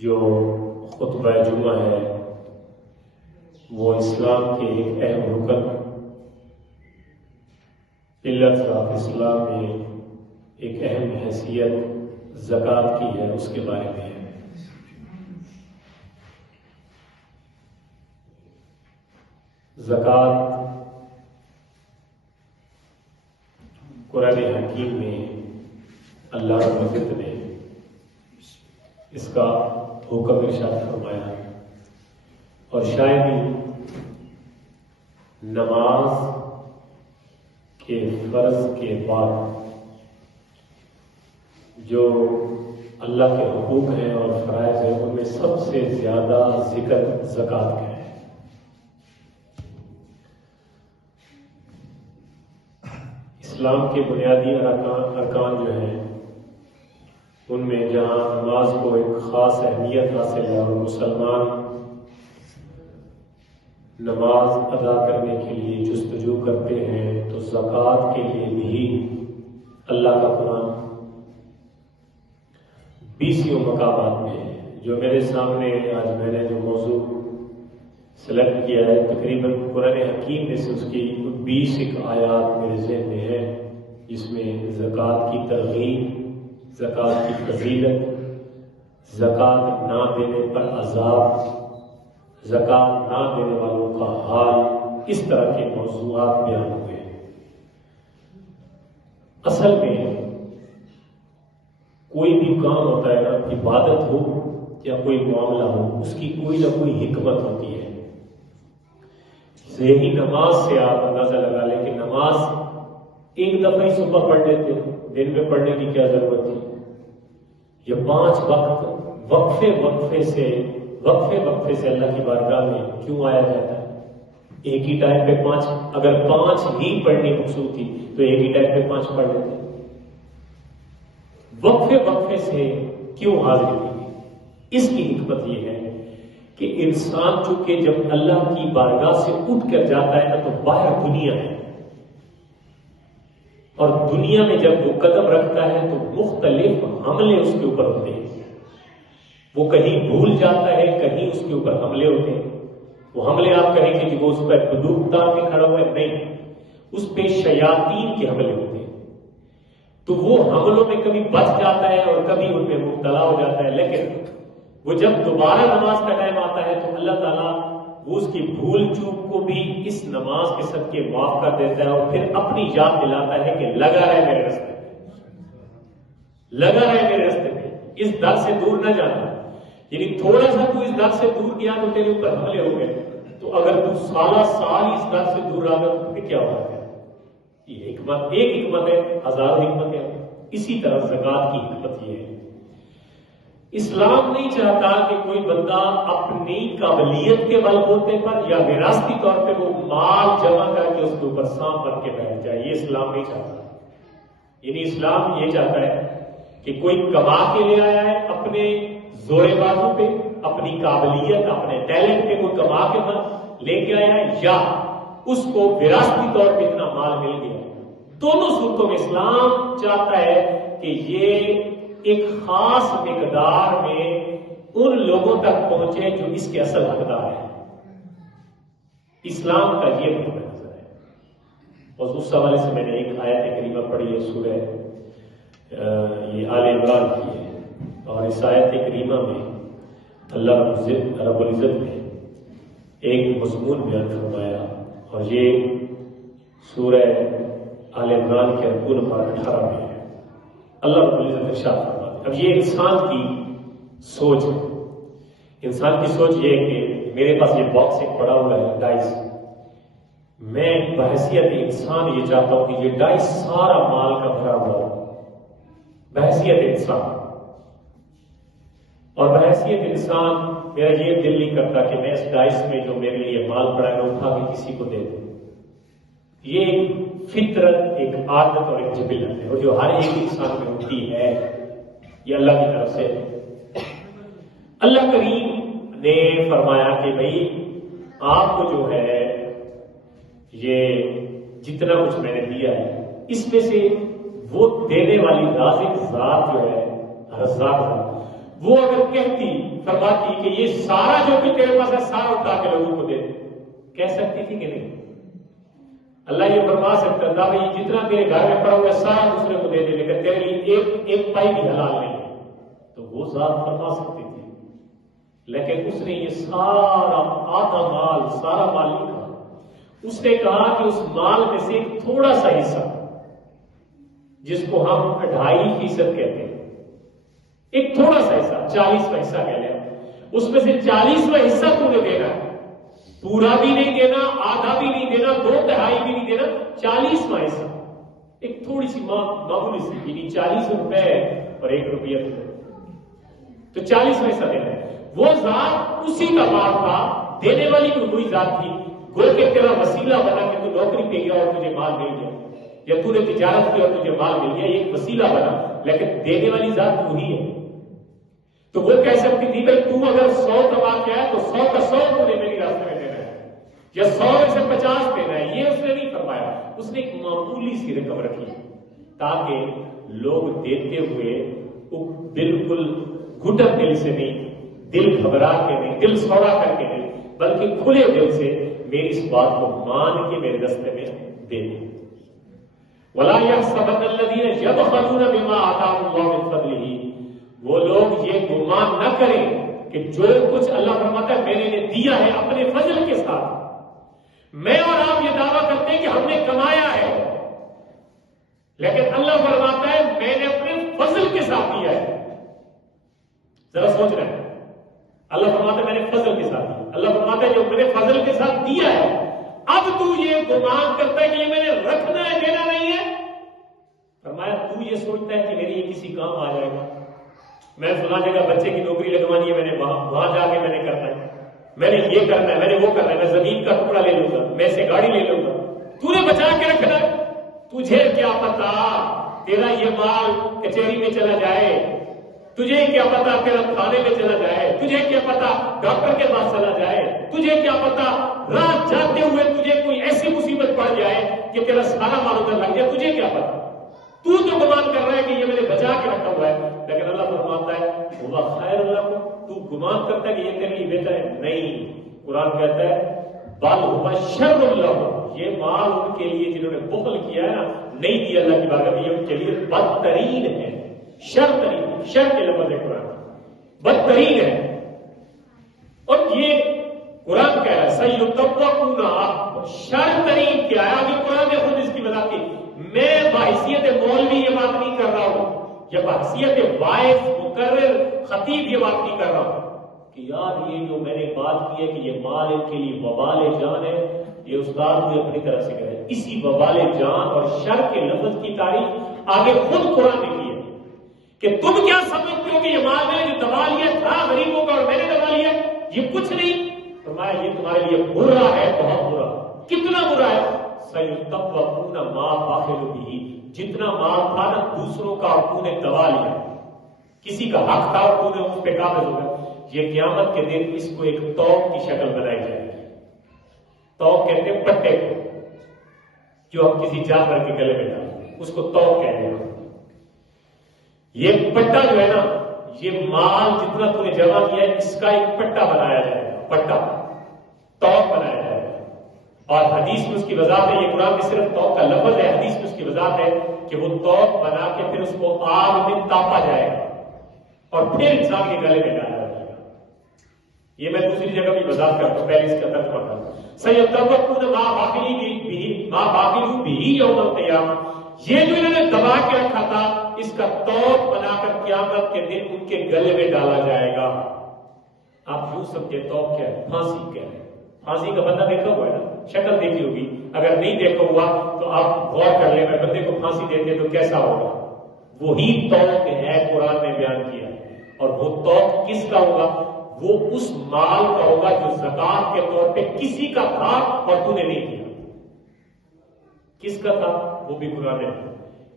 جو خطبہ جمعہ ہے وہ اسلام کے ایک اہم رکن پلرز آف اسلام میں ایک اہم حیثیت زکوٰۃ کی ہے، اس کے بارے میں ہے۔ زکوٰۃ قرآن حکیم میں اللہ رب العزت نے اس کا حکم ارشاد فرمایا، اور شاید ہی نماز کے فرض کے بعد جو اللہ کے حقوق ہیں اور فرائض ہیں ان میں سب سے زیادہ ذکر زکوٰۃ کا ہے۔ اسلام کے بنیادی ارکان جو ہیں ان میں جہاں نماز کو ایک خاص اہمیت حاصل ہے اور مسلمان نماز ادا کرنے کے لیے جستجو کرتے ہیں، تو زکوٰۃ کے لیے بھی اللہ کا قرآن 20 مقامات میں ہے۔ جو میرے سامنے آج میں نے جو موضوع سلیکٹ کیا ہے، تقریباً قرآن حکیم میں سے اس کی 20 آیات میرے ذہن میں ہے، جس میں زکوٰۃ کی ترغیب، زکوٰۃ کی فضیلت، زکوٰۃ نہ دینے پر عذاب، زکوٰۃ نہ دینے والوں کا حال، اس طرح کے موضوعات بیان ہوئے ہیں۔ اصل میں کوئی بھی کام ہوتا ہے نا، عبادت ہو یا کوئی معاملہ ہو، اس کی کوئی نہ کوئی حکمت ہوتی ہے۔ ذہنی نماز سے آپ اندازہ لگا لیں کہ نماز ایک دفعہ ہی صبح پڑھ لیتے، دن میں پڑھنے کی کیا ضرورت تھی؟ یہ 5 وقت وقفے سے اللہ کی بارگاہ میں کیوں آیا جاتا ہے؟ ایک ہی ٹائم پہ 5، اگر 5 ہی پڑھنی مقصود تھی تو ایک ہی ٹائم پہ 5 پڑھ لیتے۔ وقفے سے کیوں حاضری دی؟ اس کی حکمت یہ ہے کہ انسان چونکہ جب اللہ کی بارگاہ سے اٹھ کر جاتا ہے نا، تو باہر دنیا ہے، اور دنیا میں جب وہ قدم رکھتا ہے تو مختلف حملے اس کے اوپر ہوتے ہیں۔ وہ کہیں بھول جاتا ہے، کہیں اس کے اوپر حملے ہوتے ہیں۔ وہ حملے آپ کہیں گے کہ وہ اس پر بندوق تان کے کھڑا ہوا ہے، نہیں، اس پہ شیاطین کے حملے ہوتے ہیں۔ تو وہ حملوں میں کبھی بچ جاتا ہے اور کبھی ان میں مبتلا ہو جاتا ہے، لیکن وہ جب دوبارہ نماز کا ٹائم آتا ہے تو اللہ تعالیٰ وہ اس کی بھول چوک کو بھی اس نماز کے صدقے معاف کر دیتا ہے، اور پھر اپنی یاد دلاتا ہے کہ لگا رہے میرے راستے پہ، اس در سے دور نہ جانا۔ یعنی تھوڑا سا تو اس در سے دور گیا تو تیرے اوپر حملے ہو گئے، تو اگر تو سالہ سال اس در سے دور رہا تو پھر کیا ہوگا؟ یہ حکمت، ایک حکمت ہے، ہزاروں حکمت ہے۔ اسی طرح زکوٰۃ کی حکمت یہ ہے، اسلام نہیں چاہتا کہ کوئی بندہ اپنی قابلیت کے بل بوتے پر یا وراثتی طور پہ وہ مال جمع کر کے اس کے اوپر سانپ بن کے بیٹھ جائے، یہ اسلام نہیں چاہتا۔ یعنی اسلام یہ چاہتا ہے کہ کوئی کما کے لے آیا ہے اپنے زور بازو پہ، اپنی قابلیت، اپنے ٹیلنٹ پہ کوئی کما کے لے کے آیا ہے، یا اس کو وراثتی طور پہ اتنا مال مل گیا۔ دونوں صورتوں میں اسلام چاہتا ہے کہ یہ ایک خاص مقدار میں ان لوگوں تک پہنچے جو اس کے اصل حقدار ہیں۔ اسلام کا یہ نقطہ نظر ہے، اور اس حوالے سے میں نے ایک آیت کریمہ پڑھی ہے، سورہ یہ آل عمران کی ہے، اور اس آیت کریمہ میں اللہ رب العزت نے ایک مضمون بیان فرمایا، اور یہ سورہ آل عمران کے رکوع نمبر 18 میں ہے۔ اللہ رب العزت ارشاد فرماتے ہیں، اب یہ انسان کی سوچ ہے، انسان کی سوچ یہ ہے کہ میرے پاس یہ باکس ایک پڑا ہوا ہے ڈائس، میں بحیثیت انسان یہ چاہتا ہوں کہ یہ ڈائس سارا مال کا بھرا ہوا ہو، بحیثیت انسان، اور بحیثیت انسان میرا یہ دل نہیں کرتا کہ میں اس ڈائس میں جو میرے لیے مال پڑا ہے میں اٹھا کے کسی کو دے دوں۔ یہ ایک فطرت، ایک عادت اور ایک جبلت ہے، اور جو ہر ایک انسان میں ہوتی ہے، یہ اللہ کی طرف سے اللہ کریم نے فرمایا کہ بھائی آپ کو جو ہے یہ جتنا کچھ میں نے دیا ہے اس میں سے وہ دینے والی رازق ذات جو ہے، رزاق ذات، وہ اگر کہتی فرماتی کہ یہ سارا جو بھی تیرے پاس ہے سارا اٹھا کے لوگوں کو دے دے، کہہ سکتی تھی کہ نہیں؟ اللہ یہ فرما سکتا تھا بھائی جتنا تیرے گھر میں پڑا ہوا ہے سارا دوسرے کو دے دے، لیکن تیرے لیے ایک پائی بھی حلال نہیں ہے، تو وہ ذات فرما سکتی تھی، لیکن اس نے یہ سارا آدھا مال سارا مال نہیں کہا، اس نے کہا کہ اس مال میں سے ایک تھوڑا سا حصہ جس کو ہم 2.5% کہتے ہیں، ایک تھوڑا سا حصہ 40واں حصہ کہہ لیں، اس میں سے 40واں حصہ تو نے دینا ہے، پورا بھی نہیں دینا، آدھا بھی نہیں دینا، 2/3 بھی نہیں دینا، 40واں حصہ، ایک تھوڑی سی معمولی سی، یعنی 40 روپے اور 1 روپیہ تو 40واں حصہ دینا ہے۔ وہ ذات اسی کا مال تھا، دینے والی بھی وہی ذات تھی، گو کہ تیرا وسیلہ بنا کہ تو نوکری پہ گیا اور تجھے مال مل گیا، یا تو نے تجارت کی اور تجھے مال مل گیا، ایک وسیلہ بنا، لیکن دینے والی ذات وہی ہے۔ تو وہ کہہ سکتی تھی کہ تو اگر 100 کما کے آئے تو 100 کا 100 تو نے میری راستے میں دینا ہے، یا 100 میں سے 50 دینا ہے، یہ اس نے نہیں فرمایا، اس نے ایک معمولی سی رقم رکھی تاکہ لوگ دیتے ہوئے بالکل گھٹن دل سے نہیں، دل گھبرا کے نہیں، دل سوڑا کر کے نہیں، بلکہ کھلے دل سے میری اس بات کو مان کے میرے راستے میں دے دیں۔ وَلَا يَحْسَبَنَّ الَّذِينَ يَبْخَلُونَ بِمَا آتَاهُمُ اللَّهُ مِنْ فَضْلِهِ، وہ لوگ یہ گمان نہ کریں کہ جو کچھ اللہ فرماتا ہے میں نے انہیں دیا ہے اپنے فضل کے ساتھ، میں اور آپ یہ دعویٰ کرتے ہیں کہ ہم نے کمایا ہے، لیکن اللہ فرماتا ہے میں نے اپنے فضل کے ساتھ دیا ہے۔ ذرا سوچ رہے ہیں، اللہ فرماتا ہے میں نے فضل کے ساتھ دیا، اللہ فرماتا ہے جو میں نے فضل کے ساتھ دیا ہے، اب تو یہ گمان کرتا ہے کہ یہ میں نے رکھنا ہے دینا نہیں ہے، فرمایا تو یہ سوچتا ہے کہ میری یہ کسی کام آ جائے گا، میں فلاں جگہ بچے کی نوکری لگوانی ہے، میں نے وہاں جا کے میں نے کرنا ہے، میں نے یہ کرنا ہے، میں نے وہ کرنا ہے، میں زمین کا ٹکڑا لے لوں گا، میں سے گاڑی لے لوں گا، تو نے بچا کے رکھنا ہے، تجھے کیا پتا تیرا یہ مال کچہری میں چلا جائے، تجھے کیا پتا تیرا تھانے میں چلا جائے، تجھے کیا پتا ڈاکٹر کے پاس چلا جائے، تجھے کیا پتا رات جاتے ہوئے تجھے کوئی ایسی مصیبت پڑ جائے کہ تیرا سارا مال ادھر لگ جائے، تجھے کیا پتا، تو گمان کر رہا ہے کہ یہ میں نے بچا کے رکھا ہوا ہے، لیکن اللہ فرماتا ہے وہ خیر اللہ کو، تو گمان کرتا ہے کہ یہ تیرے لیے بہتر ہے، نہیں، قرآن کہتا ہے بل ہوا شر اللہ، یہ مال ان کے لیے جنہوں نے بخل کیا ہے نا، نہیں دیا اللہ کی بارگاہ میں، یہ ان کے لیے بدترین ہے، شر ترین، شر کے لفظ ہے قرآن، بدترین ہے۔ اور یہ قرآن کہہ رہا ہے سیطوقون، شر ترین کیا ہے، آگے قرآن نے خود اس کی وضاحت کی، میں بحیثیت مولوی یہ بات نہیں کر رہا ہوں، یا بحیثیت واعظ مقرر خطیب یہ بات نہیں کر رہا ہوں کہ یار یہ جو میں نے بات کی ہے کہ یہ مال ان کے لیے وبال جان ہے، یہ استاد نے اپنی طرف سے کہا ہے، اسی وبال جان اور شر کے لفظ کی تعریف آگے خود قرآن نے کی ہے کہ تم کیا سمجھتے ہو کہ یہ مال میں نے جو دبا لیا تھا غریبوں کا اور میں نے دبا لیا یہ کچھ نہیں، فرمایا یہ تمہارے لیے برا ہے، بہت برا، کتنا برا ہے، سیطوقون ما باخلوا به، جتنا مال تھا نا دوسروں کا اور تو نے دبا لیا، کسی کا حق تھا اور تو نے اس پہ قابض ہو گیا، یہ قیامت کے دن اس کو ایک توق کی شکل بنائی جائے گی، توق کہتے ہیں پٹے کو جو ہم کسی جانور کے گلے میں ڈالتے ہیں، اس کو توق کہتے ہیں۔ یہ پٹا جو ہے نا، یہ مال جتنا تو نے جمع کیا ہے اس کا ایک پٹا بنایا جائے گا، پٹا توق بنایا جائے گا، اور حدیث میں اس کی وضاحت ہے، یہ قرآن میں صرف توق کا لفظ ہے، حدیث میں اس کی وضاحت ہے کہ وہ توق بنا کے پھر اس کو آگ میں تاپا جائے گا اور پھر انسان کے گلے میں ڈالا جائے گا۔ یہ میں دوسری جگہ بھی وضاحت کرتا ہوں، پہلے اس کا ترجمہ کرتا ہوں، سیطوقون ما باخلوا به یوم القیامہ، یہ جو انہوں نے دبا کے رکھا تھا اس کا توق بنا کر قیامت کے دن ان کے گلے میں ڈالا جائے گا۔ آپ یوں سمجھے توق کیا ہے، پھانسی کیا ہے، پھانسی کا بندہ دیکھا ہوا ہے نا، شکل دیکھی ہوگی، اگر نہیں دیکھا ہوا تو آپ غور کر لیں، میں بندے کو پھانسی دیتے تو کیسا ہوگا، وہی توق ہے قرآن نے بیان کیا، اور وہ توق کس کا ہوگا، وہ اس مال کا ہوگا جو زکات کے طور پہ کسی کا تھا اور تو نے نہیں دیا، کس کا تھا وہ بھی قرآن ہے،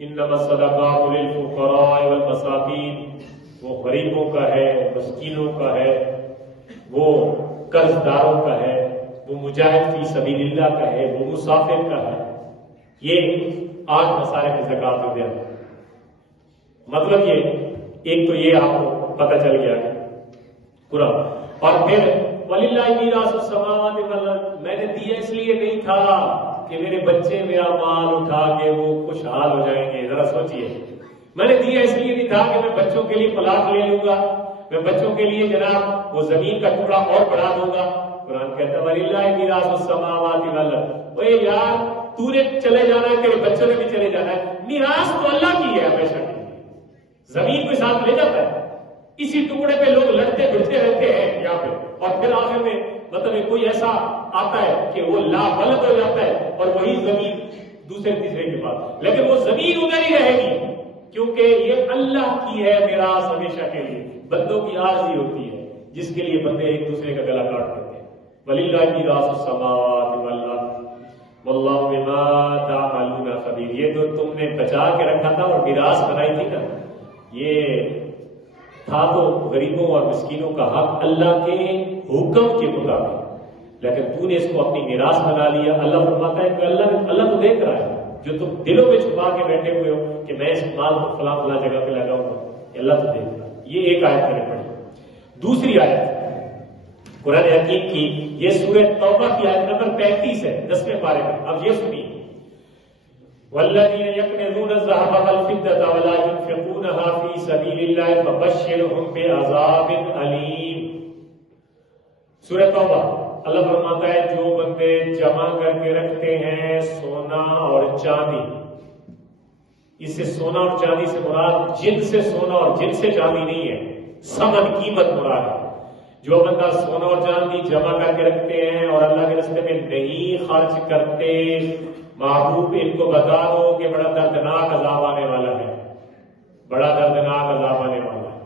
انما الصدقات للفقراء والمساکین، وہ غریبوں کا ہے، مسکینوں کا ہے، وہ قرض داروں کا ہے، وہ مجاہد فی سبیل اللہ کا ہے، وہ مسافر کا ہے، یہ 8 مسائل میں زکات ہو گیا۔ مطلب یہ ایک تو یہ آپ کو پتہ چل گیا قرآن. اور پھر وَلِلَّهِ مِيرَاثُ السَّمَاوَاتِ وَالْأَرْضِ، میں نے دیا اس لیے نہیں تھا کہ میرے بچے میرا مال اٹھا کے وہ خوشحال ہو جائیں گے. ذرا سوچئے، میں نے دیا اس لیے نہیں تھا کہ میں بچوں کے لیے پلاٹ لے لوں گا، میں بچوں کے لیے جناب وہ زمین کا ٹکڑا اور بڑھا دوں گا. قرآن کہتا ہے وَلِلَّهِ مِيرَاثُ السَّمَاوَاتِ وَالْأَرْضِ. اوے یار تو نے چلے جانا ہے، تیرے بچوں نے بھی چلے جانا ہے، میراث تو اللہ کی ہے ہمیشہ کی. زمین کو ساتھ لے جاتا ہے، اسی ٹکڑے پہ لوگ لڑتے بھڑتے رہتے ہیں یہاں پہ، اور پھر آخر میں مطلب کوئی ایسا آتا ہے کہ وہ لا بلد ہو جاتا ہے اور وہی زمین دوسرے تیسرے کے پاس، لیکن وہ زمین ادھر ہی رہے گی کیونکہ یہ اللہ کی ہے میراث ہمیشہ کے لیے. بندوں کی عارضی ہوتی ہے جس کے لیے بندے ایک دوسرے کا گلا کاٹ دیتے ہیں. وَلِلَّهِ مِيرَاثُ السَّمَاوَاتِ وَالْأَرْضِ وَاللَّهُ بِمَا تَعْمَلُونَ خَبِيرٌ. یہ تو تم نے بچا کے رکھا تھا اور میراث بنائی تھی نا، یہ تھا تو غریبوں اور مسکینوں کا حق اللہ کے حکم کے مطابق، لیکن تو نے اس کو اپنی میراث بنا لیا. اللہ فرماتا ہے کہ اللہ تو دیکھ رہا ہے جو تم دلوں میں چھپا کے بیٹھے ہوئے ہو کہ میں اس مال کو فلاں فلاں جگہ پہ لگاؤں گا، اللہ تو دیکھ رہا ہے. یہ ایک آیت میں نے پڑھی. دوسری آیت قرآن حکیم کی، یہ سورہ توبہ کی آیت نمبر 35 ہے 10ویں پارے میں. اب یہ سنیے وَالَّذِينَ يَكْنِزُونَ الذَّهَبَ وَالْفِضَّةَ وَلَا يُنْفِقُونَهَا فِي سَبِيلِ اللَّهِ فَبَشِّرْهُم بِعَذَابٍ أَلِيمٍ. سورہ توبہ اللہ فرماتا ہے جو بندے جمع کر کے رکھتے ہیں سونا اور چاندی، اس سے سونا اور چاندی سے مراد جن سے سونا اور جن سے چاندی نہیں ہے، ثمن قیمت مراد ہے. جو بندہ سونا اور چاندی جمع کر کے رکھتے ہیں اور اللہ کے راستے میں نہیں خرچ کرتے، محبوب ان کو بتا دو کہ بڑا دردناک عذاب آنے والا ہے، بڑا دردناک عذاب آنے والا ہے.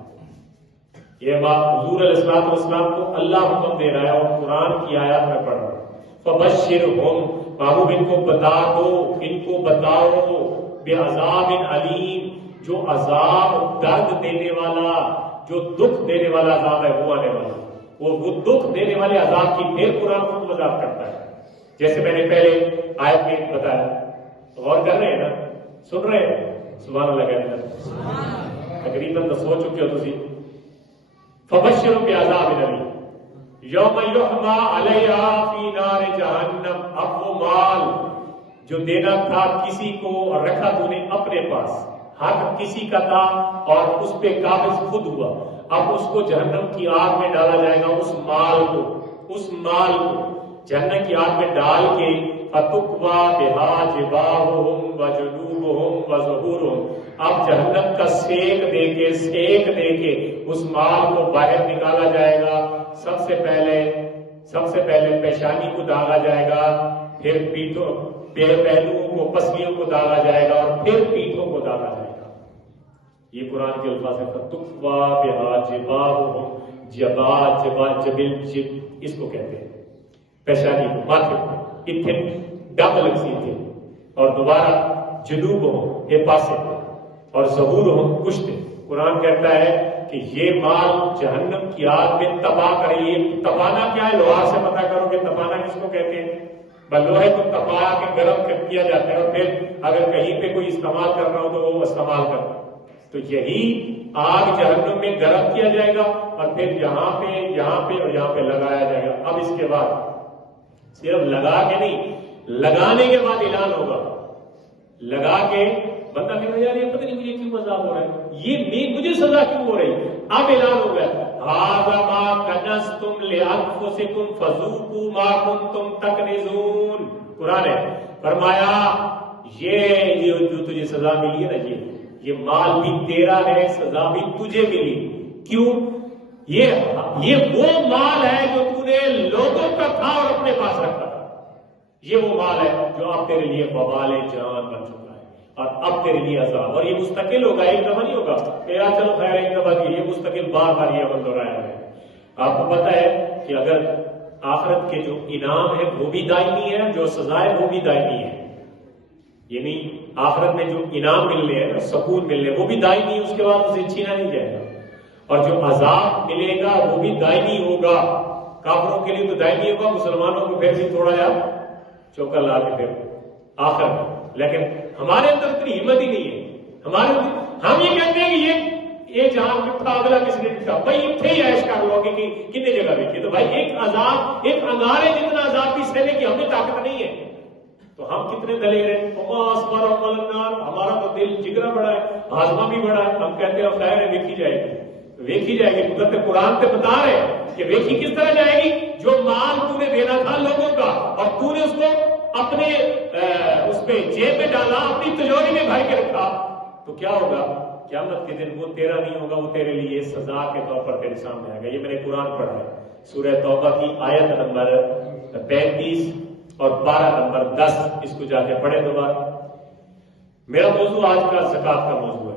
یہ بات حضور علیہ الصلوۃ والسلام کو اللہ حکم دے رہا ہے اور قرآن کی آیات میں پڑھ رہا ہے. فبشرہم، محبوب ان کو بتا دو، ان کو بتاؤ بعذاب علیم، جو عذاب درد دینے والا، جو دکھ دینے والا عذاب ہے وہ آنے والا. وہ دکھ دینے والے عذاب کی پھر قرآن خود وضاحت کرتا ہے. جیسے میں نے پہلے آیت میں بتایا، غور کر رہے ہیں نا، سن رہے ہیں؟ سبحان اللہ کہتے ہیں تقریباً تو سو چکے ہو تسی. فبشروا بعذاب علیم یوم یحمى علیہا فی نار جہنم. اب وہ مال جو دینا تھا کسی کو اور رکھا تو نے اپنے پاس، حق کسی کا تھا اور اس پہ قابض خود ہوا، اب اس کو جہنم کی آگ میں ڈالا جائے گا. اس مال کو جہنم کی آگ میں ڈال کے فَتُقْوَى بِهَا جِبَاهُهُمْ وَجُنُوبُهُمْ وَظُهُورُهُمْ. اب جہنم کا سیک دے کے اس مال کو باہر نکالا جائے گا. سب سے پہلے پیشانی کو داغا جائے گا، پھر پہلوؤں کو، پسلیوں کو داغا جائے گا اور پھر پیٹھوں کو داغا جائے گا. یہ قرآن کے الفاظ ہے. فَتُقْوَى بِهَا جِبَاهُهُمْ. جبل اس کو کہتے ہیں پیشانی کو، ماتھے کو، اتنے ڈب لگسی تھے، اور دوبارہ جنوب ہو یہ پاسے اور ظہور ہو کشتے. قرآن کہتا ہے کہ یہ مال جہنم کی آگ میں تباہ کرے. یہ تبانا کیا ہے؟ لوہا سے پتہ کرو کہ تبانا کس کو کہتے ہیں. لوہے کو تباہ کے گرم کیا جاتا ہے اور پھر اگر کہیں پہ کوئی استعمال کر رہا ہو تو وہ استعمال کرتا ہے. تو یہی آگ جہنم میں گرم کیا جائے گا اور پھر یہاں پہ اور یہاں پہ لگایا جائے گا. اب اس کے بعد صرف لگا کے نہیں، لگانے کے بعد اعلان ہوگا. لگا کے بندہ کہنا یار یہ پتہ نہیں مجھے کیوں عذاب ہو رہا ہے، یہ مجھے سزا کیوں ہو رہی ہے. اب اعلان ہو گیا ھذا ما کنزتم لانفسکم فذوقوا ما کنتم تکنزون. قرآن ہے فرمایا یہ جو تجھے سزا ملی ہے نا، یہ مال بھی تیرا ہے، سزا بھی تجھے ملی. کیوں؟ یہ وہ مال ہے جو تو نے لوگوں کا تھا اور اپنے پاس رکھا تھا. یہ وہ مال ہے جو اب تیرے لیے وبال جان بن چکا ہے اور اب تیرے لیے عذاب. اور یہ مستقل ہوگا، ایک دفعہ نہیں ہوگا کہ یار چلو خیر ایک دفعہ یہ مستقل بار بار یہ عمل دہرایا ہے. آپ کو پتا ہے کہ اگر آخرت کے جو انعام ہے وہ بھی دائمی ہے، جو سزا ہے وہ بھی دائمی ہے. یعنی آخرت میں جو انعام ملنے ہیں، سکون ملنے، وہ بھی دائمی ہے، اس کے بعد اسے چھینا نہیں جائے گا. اور جو عذاب ملے گا وہ بھی دائمی ہوگا. کافروں کے لیے تو دائمی ہوگا، مسلمانوں کو پھر بھی تھوڑا جا چوکر لا کے پھر آخر میں. لیکن ہمارے اندر اتنی ہمت ہی نہیں ہے. ہم یہ کہتے ہیں کہ یہ جہاں ڈٹھا اگلا کس نے ڈٹھا بھائی اتنے ہی عیش کر لو گے کہ کتنے جگہ دیکھیے تو بھائی ایک عذاب ایک انگارے جتنا عذاب بھی سہنے کی ہمیں طاقت نہیں ہے تو ہم کتنے دلیر ہیں ہمارا تو دل جگرا بڑا ہے ہاضمہ بھی بڑا ہے ہم کہتے ہیں خیر ہے ویکھی جائے گی ویکھی جائے گی قدرت قرآن سے بتا رہے کہ ویکھی کس طرح جائے گی جو مال تو نے دینا تھا لوگوں کا اور تو نے اس کو اپنے اس پہ جیب میں ڈالا اپنی تجوری میں بھر کے رکھا تو کیا ہوگا قیامت کے دن وہ تیرا نہیں ہوگا وہ تیرے لیے سزا کے طور پر تیرے سامنے آئے گا یہ میں نے قرآن پڑھا ہے سورہ توبہ کی آیت نمبر 35 اور 12 نمبر 10 اس کو جا کے پڑھے دوبارہ میرا موضوع آج کا زکوٰۃ کا موضوع ہے